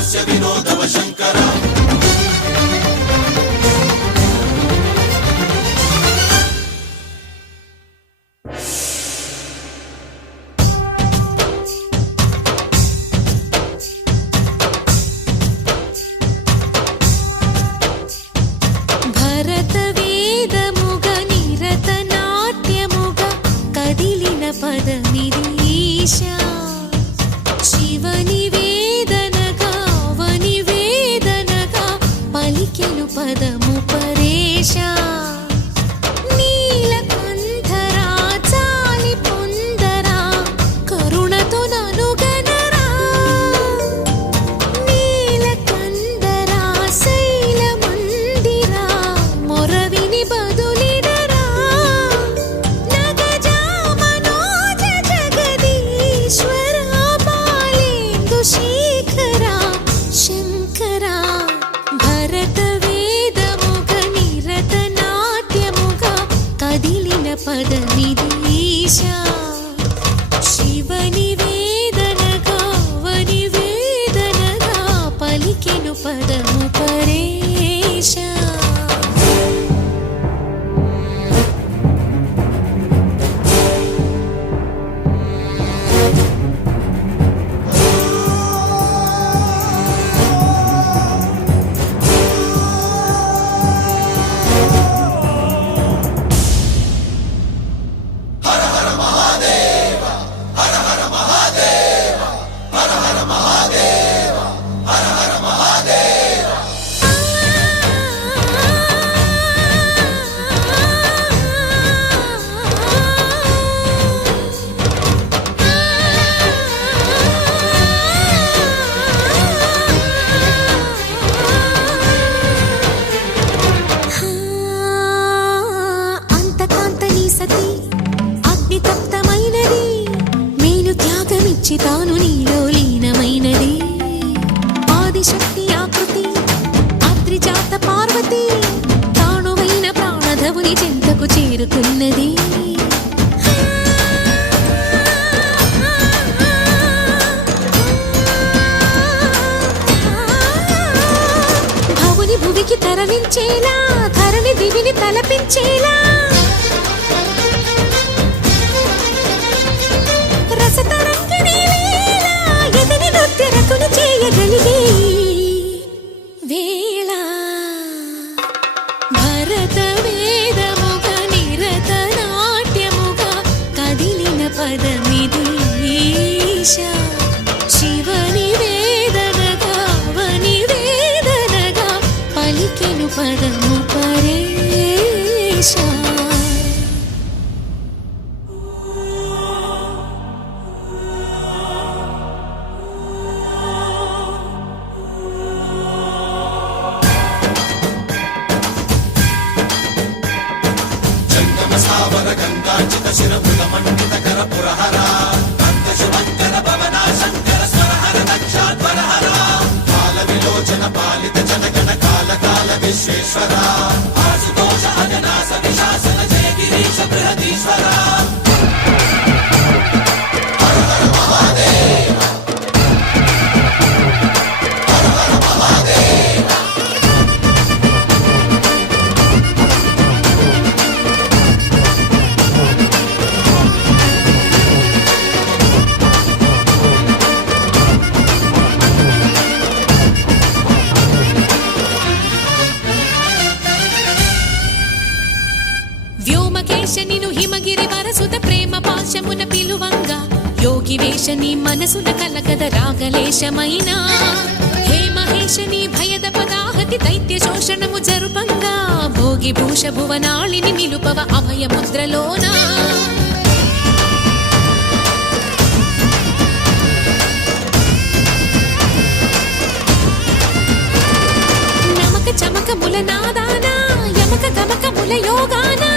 हास्य विनोदव शंकरा తాను నీలో లీనమైనది ఆదిశక్తి ఆకృతి అద్రిజాత పార్వతి తానువైన ప్రాణధవుని చెంతకు చేరుతున్నది భవుని భువికి తరలించేలా ధరణి దివిని తలపించేలా చేయగలిగే వేళ భరత వేదముగ నిరత నాట్యముగ కదిలిన పదమిది ఈశా శివని వేదనగా వని వేదనగా పలికెను పదము పరేశా शिरभुज मंडित कर पुरहरा कंद शुभंकर भवना शंकर स्वरहर दक्षाध्वरहरा काल विलोचन पालित जनगण काल काल विश्वेश्वरा आशुतोष अजनास विशासन जय गिरीश बृहदीश्वरा हर हर महादेव हर हर महादेव వ్యోమకేశనిను హిమగిరి వరసుత ప్రేమ పాశమున పిలువంగా యోగి వేషని మనసున కలకద రాగలేశమైనా హే మహేశని భయద పదాహతి దైత్య శోషణము జరుపంగా భోగి భూష భువనాళిని నిలుపవ అభయ ముద్రలోనా నమక చమక ముల నాదానా యమక గమక ముల యోగానా